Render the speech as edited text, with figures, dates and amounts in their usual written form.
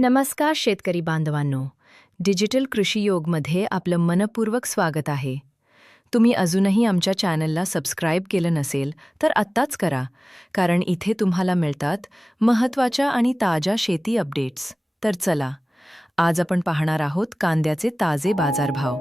नमस्कार शेतकरी बांधवांनो. डिजिटल कृषी योगमध्ये आपलं मनपूर्वक स्वागत आहे. तुम्ही अजूनही आमच्या चॅनलला सबस्क्राईब केलं नसेल तर आत्ताच करा, कारण इथे तुम्हाला मिळतात महत्त्वाच्या आणि ताज्या शेती अपडेट्स. तर चला, आज आपण पाहणार आहोत कांद्याचे ताजे बाजारभाव.